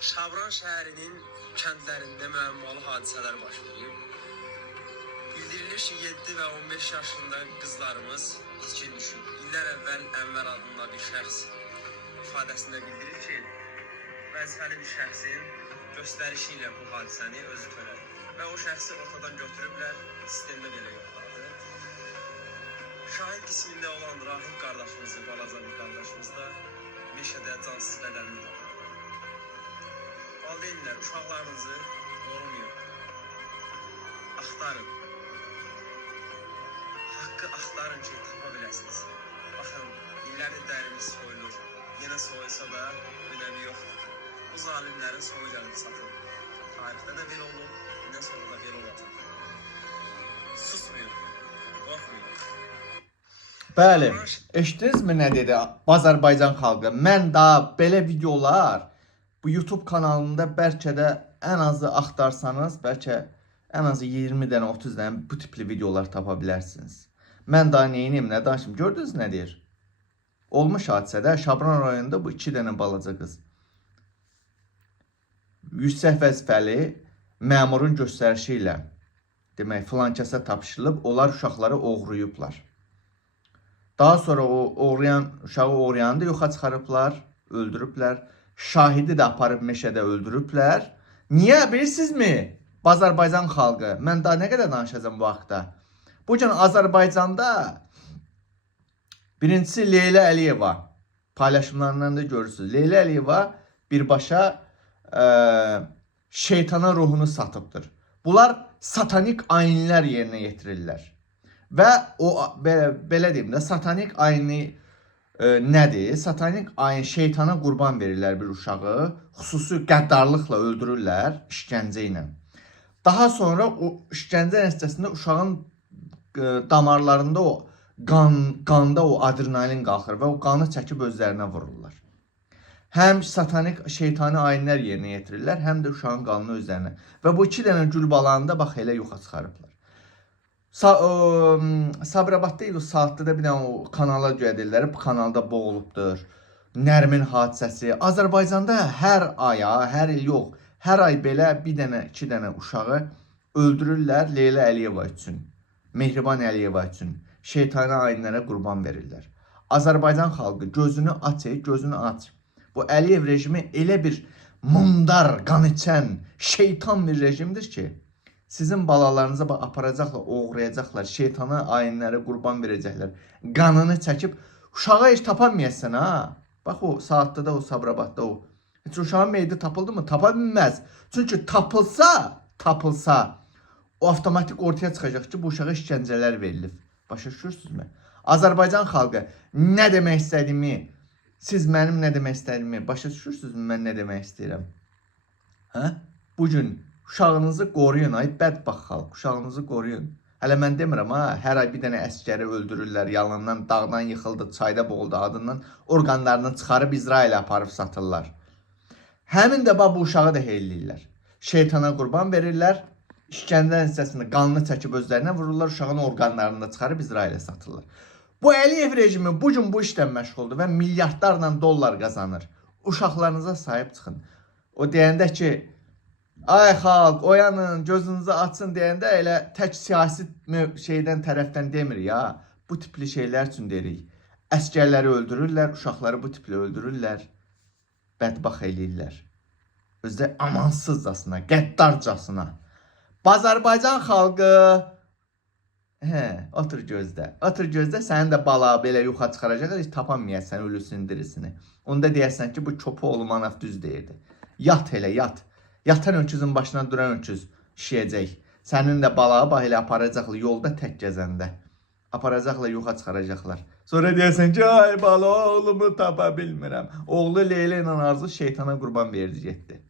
Şabran şəhərinin kəndlərində müəmmalı hadisələr baş verib. Bildirilir ki, 7 və 15 yaşında qızlarımız itkin düşüb. İllər əvvəl Ənvər adında bir şəxs ifadəsində bildirir ki, vəzifəli bir şəxsin göstərişi ilə bu hadisəni özü törədi. Və o şəxsi ortadan götürüblər, sistemdə belə yoxladı. Şahid qismində olan Rahim qardaşımızı, balaca bir qardaşımız da meşədə cansız bədənini tapıb. Valideynlər, uşaqlarınızı qorunmayın, axtarın. Haqqı axtarın ki, tapa biləsiniz. Baxın, illərdir dərimiz soyulur, yenə soyulsa da önəmi yoxdur. Bu zalimlərin soyu gəlib satılır. Tarixdə də belə olub, bundan sonra da belə olacaq. Susmayın, qorxmayın. Bəli, eşitdinizmi nə dedi Azərbaycan xalqı? Mən daha belə videolar bu YouTube kanalında bəlkə də ən azı axtarsanız, bəlkə ən azı 20 dənə, 30 dənə bu tipli videolar tapa bilərsiniz. Mən daha neyiniyim, nə danışım? Gördünüz nə deyir? Olmuş hadisədə Şabran rayonunda bu 2 dənə balaca qız yüksək vəzifəli məmurun göstərişi ilə demək filankəsə tapşırılıb, onlar uşaqları oğruyublar. Daha sonra o uşağı oğrayanı da yoxa çıxarıblar, öldürüblər. Şahidi də aparıb meşədə öldürüblər. Niyə bilirsinizmi? Azərbaycan xalqı. Mən daha nə qədər danışacağım bu haqda. Bu gün Azərbaycanda birincisi Leyla Əliyeva paylaşımlarından da görürsünüz. Leyla Əliyeva birbaşa şeytana ruhunu satıbdır. Bunlar satanik ayinlər yerinə yetirirlər. Və o belə deyim də satanik ayini nədir? Satanik ayin şeytana qurban verirlər bir uşağı, xüsusi qəddarlıqla öldürürlər işgəncə ilə. Daha sonra o işgəncə nəticəsində uşağın damarlarında o qanda o adrenalin qalxır və o qanı çəkib özlərinə vururlar. Həm satanik şeytani ayinlər yerinə yetirirlər, həm də uşağın qanını özlərinə. Və bu 2 dənə gülbalanı da bax elə yoxa çıxarıblar. Sabirabadda o saatda da bir dənə o kanala göndərirlər. Bu kanalda boğulubdur. Nərmin hadisəsi. Azərbaycanda hər aya, hər il yox, hər ay belə bir dənə, 2 dənə uşağı öldürürlər Leyla Əliyeva üçün, Mehriban Əliyeva üçün. Şeytani ayinlərə qurban verirlər. Azərbaycan xalqı gözünü aç, gözünü aç. Bu Əliyev rejimi elə bir mundar, qan içən, şeytan bir rejimdir ki, sizin balalarınıza aparacaqlar, oğrayacaqlar, şeytana ayinlərə qurban verəcəklər. Qanını çəkib, uşağa heç tapamayasın ha. Bax o saatda da o Sabirabadda o. Heç uşağın meyidi tapıldı mı? Tapa bilməz. Çünki tapılsa, o avtomatik ortaya çıxacaq ki, bu uşağa işgəncələr verilib. Başa düşürsünüzmü? Azərbaycan xalqı nə demək istədiyimi, siz mənim nə demək istədiyimi başa düşürsünüzmü mən nə demək istəyirəm? Hə? Bugün uşağınızı qoruyun, ay bədbaxt xalq, uşağınızı qoruyun. Hələ mən demirəm ha, hər ay bir dənə əskəri öldürürlər, yalandan dağdan yıxıldı, çayda boğuldu adından, orqanlarını çıxarıb İsrailə aparıb satırlar. Həmin də bu uşağı da heyləyirlər. Şeytana qurban verirlər, işgəncə nəticəsində qanını çəkib özlərinə vururlar, uşağın orqanlarını da çıxarıb İsrailə satırlar. Bu Əliyev rejimi bugün bu işdən məşğuldur və milyardlarla dollar qazanır. Uşaqlarınıza sahib çıxın. O deyəndə ki, ay xalq, oyanın, gözünüzü açın deyəndə elə tək siyasi şeydən tərəfdən demir ya. Bu tipli şeylər üçün deyirik. Əskərləri öldürürlər, uşaqları bu tipli öldürürlər, bədbaxt eləyirlər. Özdə amansızcasına, qəddarcasına. Azərbaycan xalqı, otur gözdə, sənin də bala belə yuxa çıxaracaq, heç tapanmayəsən ölüsünü, dirisini. Onda deyəsən ki, bu Köpoğlu Manaf düz deyirdi. Yat elə, yat. Yatan öküzün başına duran öküz şişəcək. Sənin də balağı bax elə aparacaqlar yolda tək gəzəndə. Aparacaqlar, yoxa çıxaracaqlar. Sonra deyəsən ki, ay bala oğlumu tapa bilmirəm. Oğlu Leyla ilə Arzu şeytana qurban verdi, getdi.